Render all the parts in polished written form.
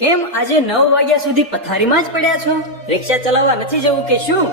કેમ આજે 9 વાગ્યા સુધી પથારીમાં જ પડ્યા છો? રિક્ષા ચલાવવા નથી જવું કે શું?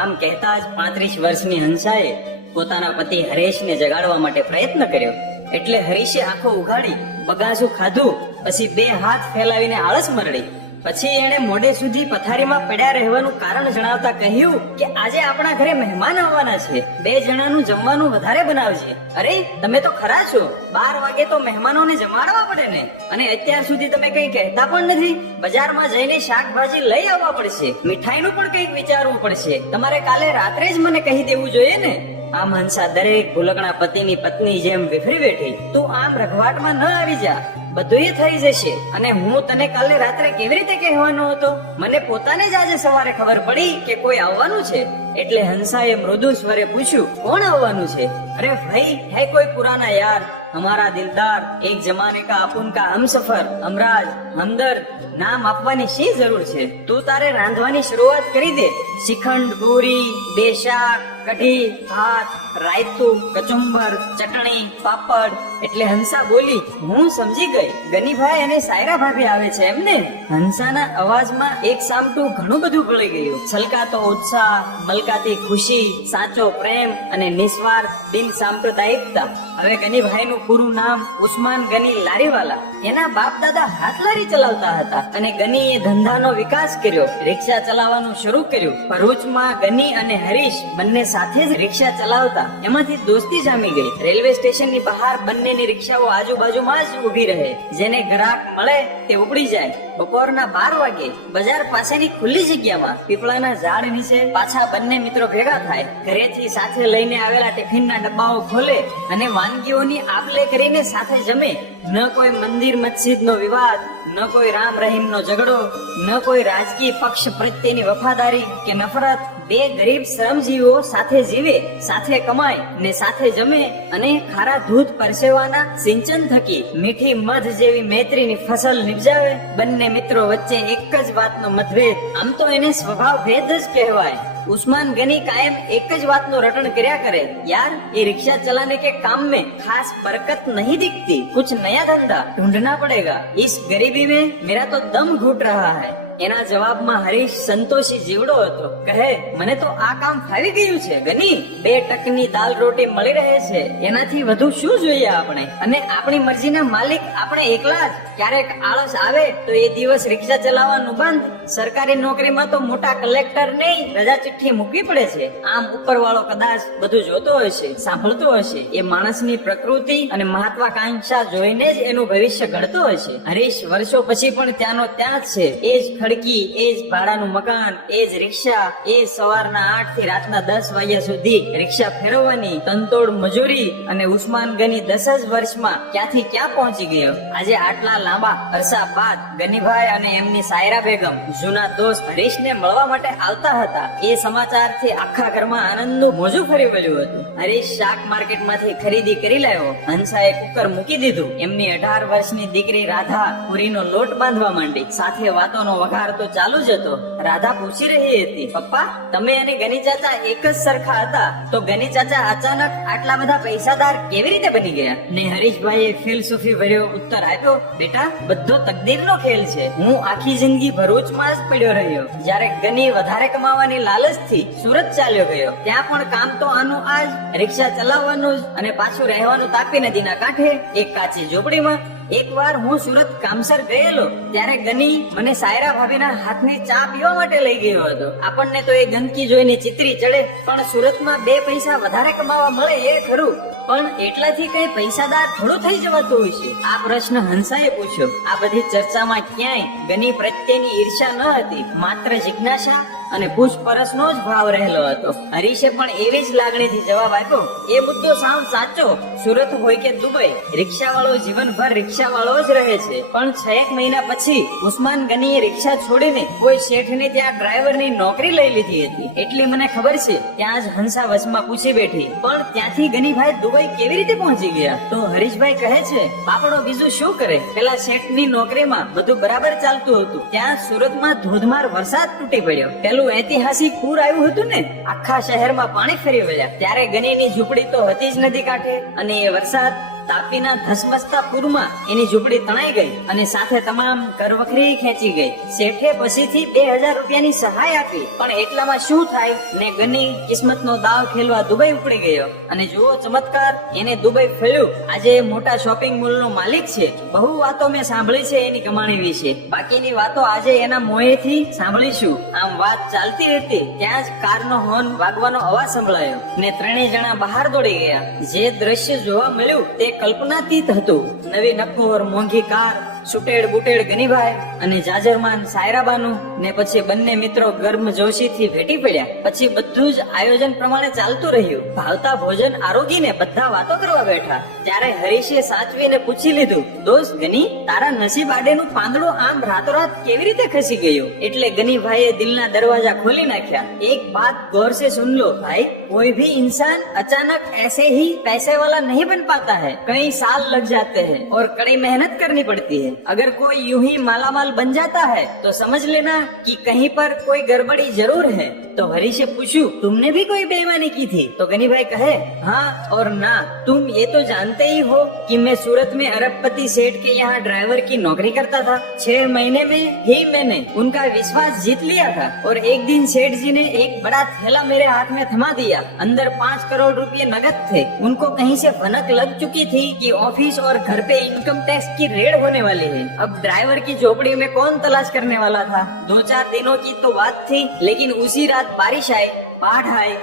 આમ કહેતા જ 35 વર્ષની હંસાએ પોતાના પતિ હરેશને જગાડવા માટે પ્રયત્ન કર્યો. એટલે હરીશે આંખો ઉઘાડી બગાસું ખાધું, પછી 2 હાથ ફેલાવીને આળસ મરડી. પછી એણે મોડે સુધી પથારીમાં પડ્યા રહેવાનું કારણ જણાવતા કહ્યું કે આજે આપણા ઘરે મહેમાન આવવાના છે, 2 જણાનું જમવાનું વધારે બનાવજે. અરે તમે તો ખરા છો, 12 વાગે તો મહેમાનોને જમાડવા પડે ને, અને અત્યાર સુધી તમે કઈ કહેતા પણ નથી. બજારમાં જઈને શાકભાજી લઈ આવવા પડશે, મીઠાઈનું પણ કંઈક વિચારવું પડશે. તમારે કાલે રાત્રે જ મને કહી દેવું જોઈએ ને. આમ હંસા દરેક ભૂલકણા પતિની પત્ની જેમ વિફરી બેઠી. તું આમ રઘવાટમાં ન આવી જા, બધું થઈ જશે. અને હું તને કાલે રાત્રે કેવી રીતે કહેવાનો હતો? મને પોતાને જ આજે સવારે ખબર પડી કે કોઈ આવવાનું છે. એટલે હંસાએ મૃદુ સ્વરે પૂછ્યું, કોણ આવવાનું છે? અરે ભાઈ, હે કોઈ પુરાના યાર, हमारा दिलदार, एक जमाने का अपन का हमसफर, हमराज, हमदर्द. નામ આપવાની શી જરૂર છે? તું તારે રાંધવાની શરૂઆત કરી દે. શ્રીખંડ, પૂરી, 2 શાક, કઢી, ભાત, રાયતું, કચુંબર, ચટણી, પાપડ. એટલે હંસા બોલી, હું સમજી ગઈ, ગનીભાઈ અને સાયરા ભાભી આવે છે એમને. હંસાના અવાજમાં એક સામટું ઘણું બધું ભળી ગયું. છલકાતો ઉત્સાહ, મલકાતી ખુશી, સાચો પ્રેમ અને નિસ્વાર્થ બિન સાંપ્રદાયિકતા. હવે ગનીભાઈ નું પૂરું નામ ઉસ્માન ગની લારીવાલા. એના બાપ દાદા હાથ લારી ચલાવતા હતા અને ગનીએ ધંધાનો વિકાસ કર્યો, રિક્ષા ચલાવવાનું શરૂ કર્યું. ભરૂચમાં ગની અને હરીશ બંને સાથે જ રિક્ષા ચલાવતા. એમાંથી દોસ્તી જામી ગઈ. રેલવે સ્ટેશનની બહાર બંનેની રિક્ષાઓ આજુબાજુમાં જ ઊભી રહે. જેને ગ્રાહક મળે તે ઉપડી જાય. બપોરના 12 વાગે બજાર પાસેની ખુલ્લી જગ્યામાં પીપળાના ઝાડ નીચે પાછા બંને મિત્રો ભેગા થાય. ઘરેથી સાથે લઈને આવેલા ટિફિનના ડબ્બાઓ ખોલે અને વાનગીઓની આપ-લે કરીને સાથે જમે. ન કોઈ મંદિર મસ્જિદ નો વિવાદ, ન કોઈ રામ રહીમ નો ઝઘડો, ન કોઈ રાજકીય પક્ષ પ્રત્યેની વફાદારી કે નફરત. 2 ગરીબ શ્રમજીવીઓ સાથે જીવે, સાથે કમાય ને સાથે જમે, અને ખારા દૂધ પરસેવાના સિંચન થકી મીઠી મધ જેવી મૈત્રીની ફસલ નિપજાવે. બંને મિત્રો વચ્ચે એક જ વાતનો મતભેદ, આમ તો એને સ્વભાવ ભેદ જ કહેવાય. उस्मान गनी कायम एक જ વાતનું રટણ કર્યા કરે, यार ये रिक्शा चलाने के काम में खास बरकत नहीं दिखती, कुछ नया धंधा ढूंढना पड़ेगा, इस गरीबी में मेरा तो दम घुट रहा है. એના જવાબમાં હરીશ સંતોષી જીવડો હતો. કહે, મને તો આ કામ ફાવી ગયું છે ગની. 2 ટકની દાલ રોટી મળી રહે છે, એનાથી વધુ શું જોઈએ આપણે? અને આપણી મરજીના માલિક આપણે એકલા જ. ક્યારેક આળસ આવે તો એ દિવસ રિક્ષા ચલાવવાનું બંધ. સરકારી નોકરીમાં તો મોટા કલેક્ટર નહીં રજા ચિઠ્ઠી મૂકવી પડે છે. આમ ઉપરવાળો કદાચ બધું જોતો હશે, સાંભળતો હશે. એ માણસની પ્રકૃતિ અને મહત્વાકાંક્ષા જોઈને જ એનું ભવિષ્ય ઘડતો હશે. હરીશ વર્ષો પછી પણ ત્યાંનો ત્યાં જ છે. એ જ ખડકી, એ જ ભાડાનું મકાન, એ જ રિક્ષા, એ સવારના 8 થી રાતના 10 વાગ્યા સુધી રિક્ષા ફેરવવાની તનતોડ મજૂરી. અને ઉસ્માન ગની 10 જ વર્ષમાં ક્યાંથી ક્યાં પહોંચી ગયો. આજે આટલા લાંબા અરસા બાદ ગનીભાઈ અને એમની સાયરા બેગમ જૂના દોસ્ત હરીશને મળવા માટે આવતા હતા. એ સમાચારથી આખા ઘરમાં આનંદનું મોજું ફરી વળ્યું હતું. હરીશ શાક માર્કેટમાંથી ખરીદી કરી લાવ્યો. હંસાએ કુકર મૂકી દીધું. એમની 18 વર્ષની દીકરી રાધા પૂરીનો લોટ બાંધવા માંડી. સાથે વાતોનો વઘાર તો ચાલુ જ હતો. રાધા પૂછી રહી હતી, પપ્પા તમે અને ગની ચાચા એક જ સરખા હતા, તો ગની ચાચા અચાનક આટલા બધા પૈસાદાર કેવી રીતે બની ગયા? ને હરીશભાઈએ ફિલસૂફી ભર્યો ઉત્તર આપ્યો, બેટા બધો તકદીરનો ખેલ છે. હું આખી જિંદગી ભરૂચમાં જ પડ્યો રહ્યો. જ્યારે ગની વધારે કમાવાની લાલચથી સુરત ચાલ્યો ગયો, ત્યાં પણ કામ તો આનું આ જ, રિક્ષા ચલાવવાનું જ, અને પાછું રહેવાનું તાપી નદીના કાંઠે એક કાચી ઝૂંપડીમાં. એકવાર હું સુરત કામસર ગયેલો, ત્યારે ગની મને સાયરા ભાભીના હાથની ચા પીવા માટે લઈ ગયો હતો. આપણને તો એ ગંદકી જોઈને ચિત્રી ચડે, પણ સુરતમાં 2 પૈસા વધારે કમાવા મળે એ ખરું, પણ એટલાથી કઈ પૈસાદાર થોડું થઈ જવાતું હોય છે? આ પ્રશ્ન હંસાએ પૂછ્યો. આ બધી ચર્ચામાં ક્યાંય ગની પ્રત્યેની ઈર્ષા ન હતી, માત્ર જિજ્ઞાસા અને પૂછપરછનો જ ભાવ રહેલો હતો. હરીશે પણ એવી જ લાગણીથી જવાબ આપ્યો, એ મુદ્દો સાવ સાચો. સુરત હોય કે દુબઈ, રિક્ષાવાળો જીવનભર રિક્ષાવાળો જ રહે છે. પણ 6 મહિના પછી ઉસ્માન ગનીએ રિક્ષા છોડીને કોઈ શેઠને ત્યાં ડ્રાઈવરની નોકરી લઈ લીધી હતી. એટલી મને ખબર છે. ત્યાં જ હંસા વચમાં પૂછી બેઠી, પણ ત્યાંથી ગનીભાઈ દુબઈ કેવી રીતે પહોંચી ગયા? તો હરીશભાઈ કહે છે, બાપડો બીજું શું કરે, પેલા શેઠની નોકરીમાં બધું બરાબર ચાલતું હતું. ત્યાં સુરતમાં ધોધમાર વરસાદ તૂટી પડ્યો. પેલું ઐતિહાસિક પૂર આવ્યું હતું ને, આખા શહેરમાં પાણી ફરી વળ્યા. ત્યારે ગનીની ઝૂંપડી તો હતી જ નદી કાંઠે, અને એ વરસાદ તાપીના ધસમસતા પૂરમાં એની ઝૂંપડી તણાઈ ગઈ અને સાથે તમામ કરવખરી ખેંચી ગઈ. શેઠે પછીથી 2000 રૂપિયાની સહાય આપી, પણ એટલામાં શું થાય ને ગની કિસ્મતનો દાવ ખેલવા દુબઈ ઉપડી ગયો. અને જુઓ ચમત્કાર, એને દુબઈ ફળ્યું. આજે મોટા શોપિંગ મોલનો માલિક છે. બહુ વાતો મેં સાંભળી છે એની કમાણી વિશે. બાકીની વાતો આજે એના મોંએથી સાંભળીશું. આમ વાત ચાલતી હતી ત્યાં જ કારનો હોર્ન વાગવાનો અવાજ સંભળાયો ને ત્રણેય જણા બહાર દોડી ગયા. જે દ્રશ્ય જોવા મળ્યું તે કલ્પનાતીત હતું. નવી નક્કોર મોંઘી કાર, સુટેડ બુટેડ ગનીભાઈ અને જાજરમાન સાયરાબાનું ને પછી બંને મિત્રો ગર્મજોશીથી ભેટી પડ્યા. પછી બધું જ આયોજન પ્રમાણે ચાલતું રહ્યું. ભાવતા ભોજન આરોગીને બધા વાતો કરવા બેઠા. ત્યારે હરીશે સાચવીને પૂછી લીધું, દોસ્ત ગની, તારા નસીબ આડેનું પાંદડું આમ રાતોરાત કેવી રીતે ખસી ગયું? એટલે ગનીભાઈએ દિલના દરવાજા ખોલી નાખ્યા. એક बात गौर से सुन लो भाई, कोई भी इंसान अचानक ऐसे ही पैसे वाला नहीं बन पाता है. कई साल लग जाते हैं और कड़ी मेहनत करनी पड़ती है. अगर कोई यूं ही मालामाल बन जाता है तो समझ लेना कि कहीं पर कोई गड़बड़ी जरूर है. तो हरीशे पूछू, तुमने भी कोई बेईमानी की थी? तो गनीभाई कहे, हाँ और ना. तुम ये तो जानते ही हो कि मैं सूरत में अरबपति सेठ के यहाँ ड्राइवर की नौकरी करता था. 6 महीने में ही मैंने उनका विश्वास जीत लिया था. और एक दिन सेठ जी ने एक बड़ा थैला मेरे हाथ में थमा दिया. अंदर 5 करोड़ रुपए नगद थे. उनको कहीं से भनक लग चुकी थी कि ऑफिस और घर पे इनकम टैक्स की रेड होने वाली है. अब ड्राइवर की झोपड़ी में कौन तलाश करने वाला था? 2-4 दिनों की तो बात थी, लेकिन उसी रात बारिश आई, बाढ़ आई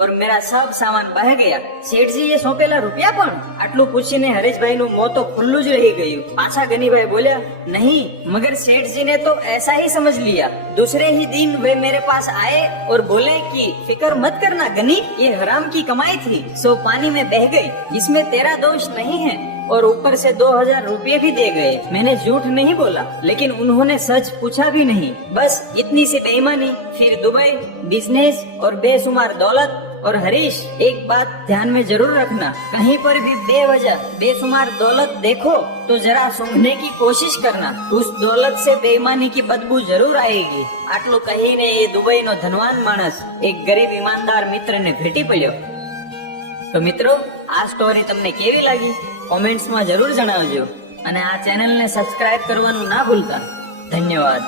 और मेरा सब सामान बह गया. सेठजी ये सौंपेला रुपया પણ? આટલું પૂછીને હરેશભાઈનું મોં તો ખુલ્લું જ રહી ગયું. પાછા ગનીભાઈ બોલ્યા, नहीं मगर सेठ जी ने तो ऐसा ही समझ लिया. दूसरे ही दिन वे मेरे पास आए और बोले कि फिक्र मत करना गनी, ये हराम की कमाई थी, सो पानी में बह गई. इसमें तेरा दोष नहीं है. और ऊपर से 2000 रुपये भी दे गए. मैंने झूठ नहीं बोला, लेकिन उन्होंने सच पूछा भी नहीं. बस इतनी सी बेईमानी, फिर दुबई, बिजनेस और बेशुमार दौलत. और हरीश, एक बात ध्यान में जरूर रखना, कहीं पर भी बेवजह बेशुमार दौलत देखो तो जरा सूंघने की कोशिश करना. उस दौलत से बेईमानी की बदबू जरूर आएगी. આટલું કહીને એ દુબઈનો ધનવાન માણસ એક ગરીબ ઈમાનદાર મિત્રને ભેટી પડ્યો. તો મિત્રો, આ સ્ટોરી તમને કેવી લાગી કોમેન્ટ્સમાં જરૂર જણાવજો અને આ ચેનલને સબસ્ક્રાઇબ કરવાનું ના ભૂલતા. ધન્યવાદ.